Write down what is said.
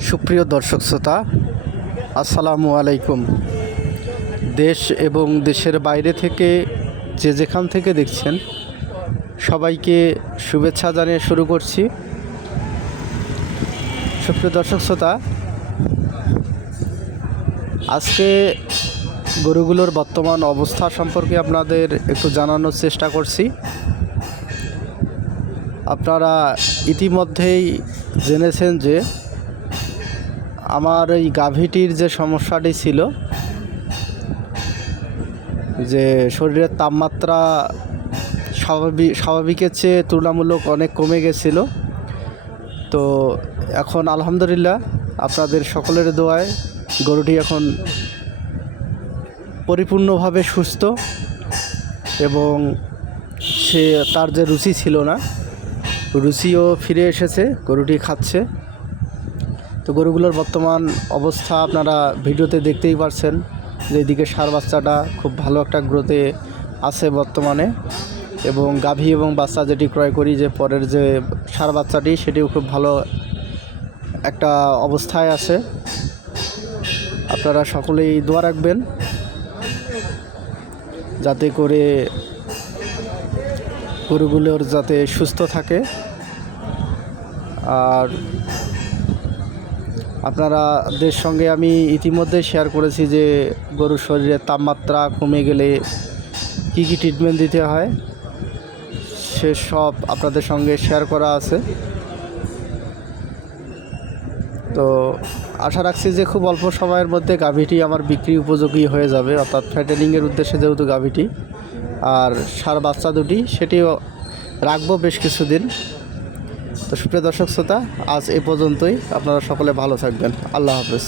সুপ্রিয় দর্শক শ্রোতা, আসসালামু আলাইকুম। দেশ এবং দেশের বাইরে থেকে যে যেখান থেকে দেখছেন সবাইকে শুভেচ্ছা জানিয়ে শুরু করছি। সুপ্রিয় দর্শক শ্রোতা, আজকে গরুগুলোর বর্তমান অবস্থা সম্পর্কে আপনাদের একটু জানানোর চেষ্টা করছি। আপনারা ইতিমধ্যেই জেনেছেন যে আমার এই গাভীটির যে সমস্যাটি ছিল, যে শরীরের তাপমাত্রা স্বাভাবিকের চেয়ে তুলনামূলক অনেক কমে গেছিল। তো এখন আলহামদুলিল্লাহ আপনাদের সকলের দোয়ায় গরুটি এখন পরিপূর্ণভাবে সুস্থ এবং তার যে রুচি ছিল না, রুচিও ফিরে এসেছে, গরুটি খাচ্ছে। তো গরুগুলোর বর্তমান অবস্থা আপনারা ভিডিওতে দেখতেই পারছেন যে এদিকে ষাঁড় বাচ্চাটা খুব ভালো একটা গ্রোথে আছে বর্তমানে, এবং গাভী এবং বাচ্চা যেটি ক্রয় করি যে পরের যে ষাঁড় বাচ্চাটি, সেটিও খুব ভালো একটা অবস্থায় আছে। আপনারা সকলেই দোয়া রাখবেন যাতে করে গরুগুলোর যাতে সুস্থ থাকে। আর আপনাদের সঙ্গে আমি ইতিমধ্যে শেয়ার করেছি যে গরুর শরীরের তাপমাত্রা কমে গেলে কী কী ট্রিটমেন্ট দিতে হয়, সেসব আপনাদের সঙ্গে শেয়ার করা আছে। তো আশা রাখছি যে খুব অল্প সময়ের মধ্যে গাভীটি আমার বিক্রি উপযোগী হয়ে যাবে, অর্থাৎ ফ্যাটেনিংয়ের উদ্দেশ্যে যেহেতু গাভীটি, আর ষাঁড় বাচ্চা দুটি সেটিও রাখবো বেশ কিছুদিন। তো সুপ্রিয় দর্শক শ্রোতা, আজ এ পর্যন্তই। আপনারা সকলে ভালো থাকবেন। আল্লাহ হাফেজ।